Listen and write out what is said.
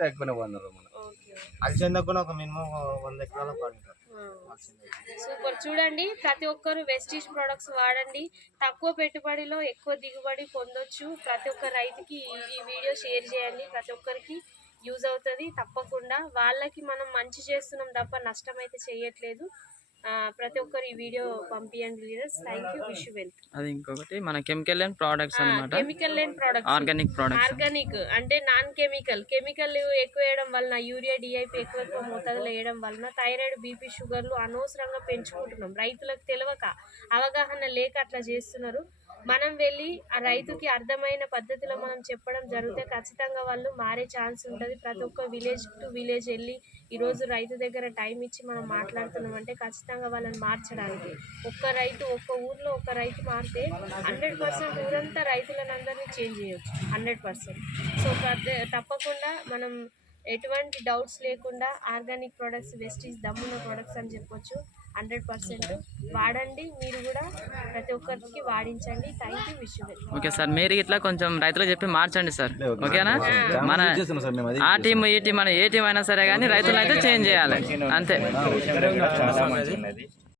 అయితే ఎక్కువనే పండుతారు మనం. ఓకే. అలసంద కూడా ఒక మినిమం 100 ఎకరాల పండుతారు. సూపర్. చూడండి, ప్రతి ఒక్కరు వెస్టీజ్ ప్రొడక్ట్స్ వాడండి. తక్కువ పెట్టుబడిలో ఎక్కువ దిగుబడి పొందొచ్చు. ప్రతి ఒక్క రైతుకి ఈ వీడియో షేర్ చేయండి. ప్రతి ఒక్కరికి యూజ్ అవుతుంది తప్పకుండా. వాళ్ళకి మనం మంచి చేస్తున్నాం తప్ప నష్టం అయితే చేయట్లేదు. ప్రతి ఒక్కరు ఈ వీడియో పంపించండి leaders. Thank you. Wish you wealth. అది ఇంకొకటి మన కెమికల్ లేని ప్రోడక్ట్స్ అన్నమాట. కెమికల్ లేని ప్రొడక్ట్స్, ఆర్గానిక్ ప్రొడక్ట్స్. ఆర్గానిక్ అంటే నాన్ కెమికల్. కెమికల్ ఎక్కువ వేయడం వలన, యూరియా డిఐపి ఎక్కువ మోతాదులో వేయడం వలన థైరాయిడ్, బీపీ, షుగర్లు అనవసరంగా పెంచుకుంటున్నాం. రైతులకు తెలియక, అవగాహన లేక అట్లా చేస్తున్నారు. మనం వెళ్ళి ఆ రైతుకి అర్థమైన పద్ధతిలో మనం చెప్పడం జరిగితే ఖచ్చితంగా వాళ్ళు మారే ఛాన్స్ ఉంటుంది. ప్రతి ఒక్క విలేజ్ టు విలేజ్ వెళ్ళి ఈరోజు రైతు దగ్గర టైం ఇచ్చి మనం మాట్లాడుతున్నాం అంటే ఖచ్చితంగా వాళ్ళని మార్చడానికి. ఒక్క రైతు, ఒక్క ఊర్లో ఒక రైతు మారితే 100% ఊరంతా రైతులను అందరినీ చేంజ్ చేయొచ్చు, 100%. సో తప్పకుండా మనం ఎటువంటి డౌట్స్ లేకుండా ఆర్గానిక్ ప్రొడక్ట్స్, వెస్టీజ్ దమ్మున్న ప్రొడక్ట్స్ అని చెప్పొచ్చు. 100% వాడండి. మీరు కూడా ప్రతి ఒక్కరికి వాడించండి. Thank you. Wish you well. Okay sir, మీరు ఇట్లా కొంచెం రైతులకు చెప్పి మార్చండి సార్. ఓకేనా? మన ఆ టీం ఈ టీం మన ఏ టీం అయినా సరే కానీ రైతులు అయితే చేంజ్ చేయాలి అంతే.